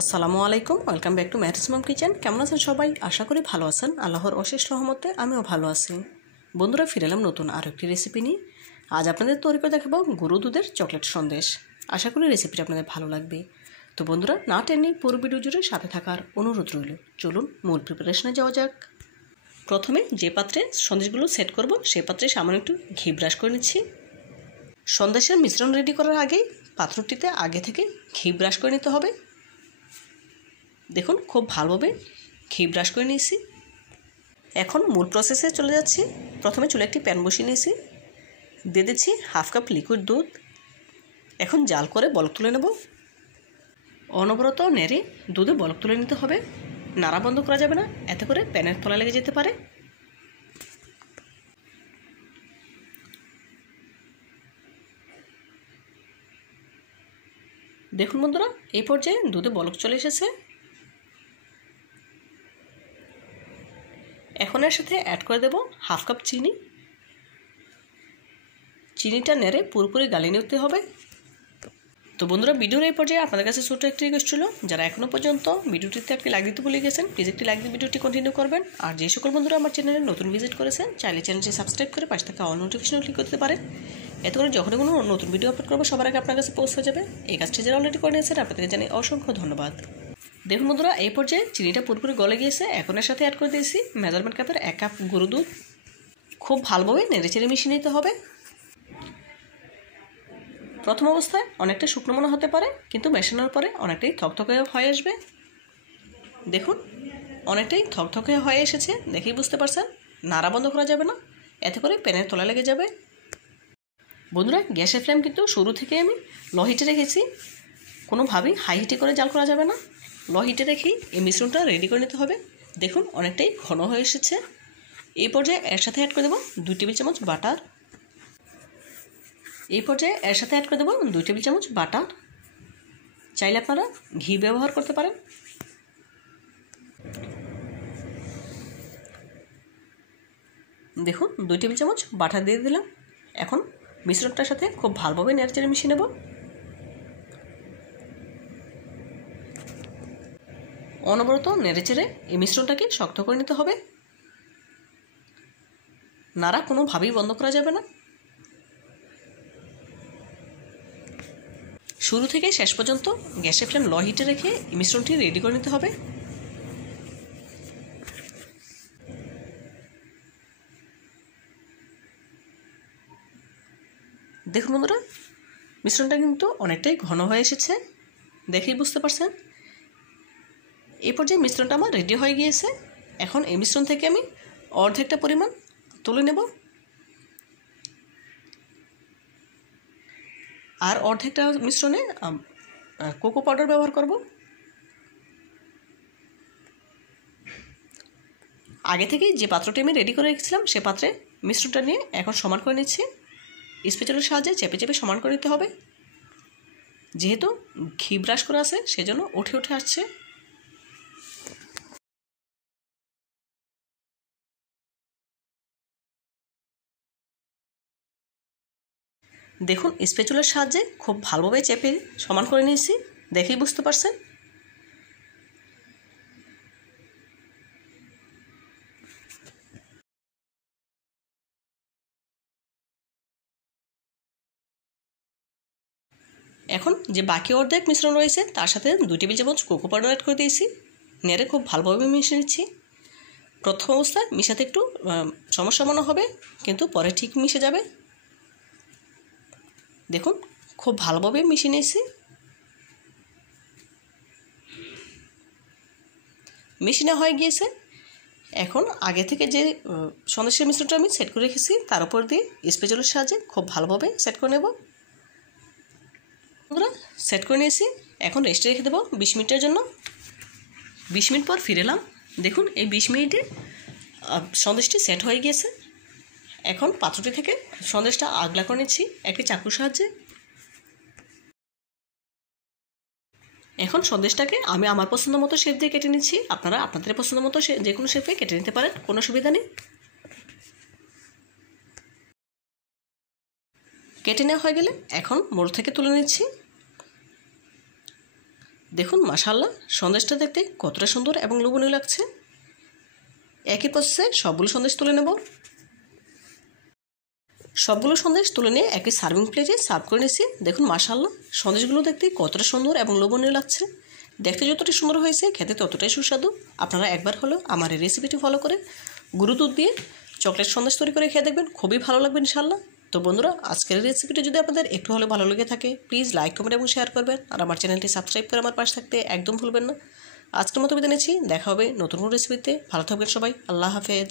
আসসালামু আলাইকুম, welcome back to ম্যাথসমাম kitchen. কেমন আছেন সবাই? আশা করি ভালো আছেন। আল্লাহর অশেষ রহমতে আমিও ভালো আছি। বন্ধুরা, ফিরে এলাম নতুন আরও একটি রেসিপি নিয়ে। আজ আপনাদের তৈরি করে দেখাবো গরু দুধের চকলেট সন্দেশ। আশা করি রেসিপিটা আপনাদের ভালো লাগবে। তো বন্ধুরা, না টেনে পুরো ভিডিও জুড়ে সাথে থাকার অনুরোধ রইল। চলুন মূল প্রিপারেশনে যাওয়া যাক। প্রথমে যে পাত্রে সন্দেশগুলো সেট করব সেই পাত্রে সামান্য একটু ঘি ব্রাশ করে নিচ্ছি। সন্দেশের মিশ্রণ রেডি করার আগেই পাত্রটিতে আগে থেকে ঘি ব্রাশ করে নিতে হবে। দেখুন, খুব ভালোভাবে ঘি ব্রাশ করে নিয়েছি। এখন মূল প্রসেসে চলে যাচ্ছি। প্রথমে চুলে একটি প্যান বসিয়ে নিয়েছি, দিয়ে দিচ্ছি হাফ কাপ লিকুইড দুধ। এখন জাল করে বলক তুলে নেব। অনবরত নেড়ে দুধে বলক তুলে নিতে হবে, নাড়া বন্ধ করা যাবে না, এতে করে প্যানের তলা লেগে যেতে পারে। দেখুন বন্ধুরা, এই পর্যায়ে দুধে বলক চলে এসেছে। এখন এর সাথে অ্যাড করে দেব হাফ কাপ চিনি। চিনিটা নেড়ে পুরোপুরি গালিয়ে নিতে হবে। তো বন্ধুরা, ভিডিওর এই পর্যায়ে আপনাদের কাছে ছোট্ট একটি রিকোয়েস্ট ছিল, যারা এখনও পর্যন্ত ভিডিওটিতে একটি লাইক দিতে ভুলে গেছেন, প্লিজ একটি লাইক দিয়ে ভিডিওটি কন্টিনিউ করবেন। আর যে সকল বন্ধুরা আমার চ্যানেলে নতুন ভিজিট করেছেন, চাইলে চ্যানেলটি সাবস্ক্রাইব করে পাশে থাকা অল নোটিফিকেশন ক্লিক করতে পারেন। এতে করে যখনই কোনো নতুন ভিডিও আপলোড করবো সবার আগে আপনার কাছে পৌঁছে যাবে। এই কাজটি যারা অলরেডি করে নিয়েছেন আপনাদেরকে জানাই অসংখ্য ধন্যবাদ। দেখুন বন্ধুরা, এই পর্যায়ে চিনিটা পুরোপুরি গলে গিয়েছে। এখন এর সাথে অ্যাড করে দিয়েছি মেজারমেন্ট কাপের 1 কাপ গরু দুধ। খুব ভালোভাবে নেড়েচেড়ে মিশিয়ে নিতে হবে। প্রথম অবস্থায় অনেকটা শুকনো মনে হতে পারে, কিন্তু মেশানোর পরে অনেকটাই থকথকে হয়ে আসবে। দেখুন, অনেকটাই থকথকে হয়ে এসেছে, দেখেই বুঝতে পারছেন। নাড়া বন্ধ করা যাবে না, এতে করে প্যানের তলা লেগে যাবে। বন্ধুরা, গ্যাসের ফ্লেম কিন্তু শুরু থেকে আমি লো হিটে রেখেছি, কোনোভাবেই হাই হিটে করে জাল করা যাবে না। লো হিটে রেখেই এই মিশ্রণটা রেডি করে নিতে হবে। দেখুন, অনেকটাই ঘন হয়ে এসেছে। এই পর্যায়ে এর সাথে অ্যাড করে দেবো 2 টেবিল চামচ বাটার। এই পর্যায়ে এর সাথে অ্যাড করে দেবো 2 টেবিল চামচ বাটার। চাইলে আপনারা ঘি ব্যবহার করতে পারেন। দেখুন, 2 টেবিল চামচ বাটার দিয়ে দিলাম। এখন মিশ্রণটার সাথে খুব ভালোভাবে নেড়েচেড়ে মিশিয়ে নেব। অনবরত নেড়েচেড়ে এই মিশ্রণটাকে শক্ত করে নিতে হবে। নাড়া কোনোভাবেই বন্ধ করা যাবে না। শুরু থেকে শেষ পর্যন্ত গ্যাসের ফ্লেম লো হিটে রেখে এই মিশ্রণটি রেডি করে নিতে হবে। দেখুন বন্ধুরা, মিশ্রণটা কিন্তু অনেকটাই ঘন হয়ে এসেছে, দেখেই বুঝতে পারছেন। এই পর্যায়ে মিশ্রণটা আমার রেডি হয়ে গিয়েছে। এখন এই মিশ্রণ থেকে আমি অর্ধেকটা পরিমাণ তুলে নেব, আর অর্ধেকটা মিশ্রণে কোকো পাউডার ব্যবহার করব। আগে থেকেই যে পাত্রটি আমি রেডি করে রেখেছিলাম সে পাত্রে মিশ্রণটা নিয়ে এখন সমান করে নিচ্ছি। স্প্যাচুলার সাহায্যে চেপে চেপে সমান করে নিতে হবে। যেহেতু ঘি ব্রাশ করা আছে সেজন্য উঠে উঠে আসছে। দেখুন, স্প্যাচুলার সাহায্যে খুব ভালোভাবে চেপে সমান করে নিয়েছি, দেখেই বুঝতে পারছেন। এখন যে বাকি অর্ধেক মিশ্রণ রয়েছে তার সাথে 2 টেবিল চামচ কোকো পাউডার অ্যাড করে দিয়েছি। নেড়ে খুব ভালোভাবে মিশিয়ে নিচ্ছি। প্রথম অবস্থায় মিশাতে একটু সমস্যা মনে হবে, কিন্তু পরে ঠিক মিশে যাবে। দেখুন, খুব ভালোভাবে মিশিয়ে নিয়েছি। মিশিয়ে হয়ে গিয়েছে। এখন আগে থেকে যে সন্দেশের মিশ্রণটা আমি সেট করে রেখেছি তার উপর দিয়ে স্প্যাচুলার সাহায্যে খুব ভালোভাবে সেট করে নেব। বন্ধুরা, সেট করে নিয়েছি। এখন রেস্টে রেখে দেবো 20 মিনিটের জন্য। 20 মিনিট পর ফিরে এলাম। দেখুন, এই 20 মিনিটে সন্দেশটি সেট হয়ে গিয়েছে। এখন পাত্রটি থেকে সন্দেশটা আগলা করে নিচ্ছি একটি চাকুর সাহায্যে। এখন সন্দেশটাকে আমি আমার পছন্দ মতো শেপ দিয়ে কেটে নিচ্ছি। আপনারা আপনাদের পছন্দ মতো যে কোনো শেপে কেটে নিতে পারেন, কোনো অসুবিধা নেই। কেটে নেওয়া হয়ে গেলে এখন মোল্ড থেকে তুলে নিচ্ছি। দেখুন মাশাআল্লাহ সন্দেশটা দেখতে কতটা সুন্দর এবং লোভনীয় লাগছে। একই প্রসেসে সবগুলো সন্দেশ তুলে নেব। সবগুলো সন্দেশ তুলে নিয়ে একটি সার্ভিং প্লেটে সার্ভ করে নিয়েছি। দেখুন মাশাআল্লাহ সন্দেশগুলো দেখতে কতটা সুন্দর এবং লোভনীয় লাগছে। দেখতে যতটা সুন্দর হয়েছে খেতে ততটাই সুস্বাদু। আপনারা একবার হলেও আমার এই রেসিপিটি ফলো করে গুঁড়ো দুধ দিয়ে চকলেট সন্দেশ তৈরি করে খেয়ে দেখবেন, খুবই ভালো লাগবে ইনশাআল্লাহ। তো বন্ধুরা আজকের রেসিপিটি যদি আপনাদের একটু হলে ভালো লেগে থাকে প্লিজ লাইক কমেন্ট এবং শেয়ার করবেন, আর আমার চ্যানেলটি সাবস্ক্রাইব করে আমার পাশে থাকতে একদম ভুলবেন না। আজকের মতো বিদায় নিচ্ছি, দেখা হবে নতুন কোনো রেসিপিতে। ভালো থাকবেন সবাই, আল্লাহ হাফেজ।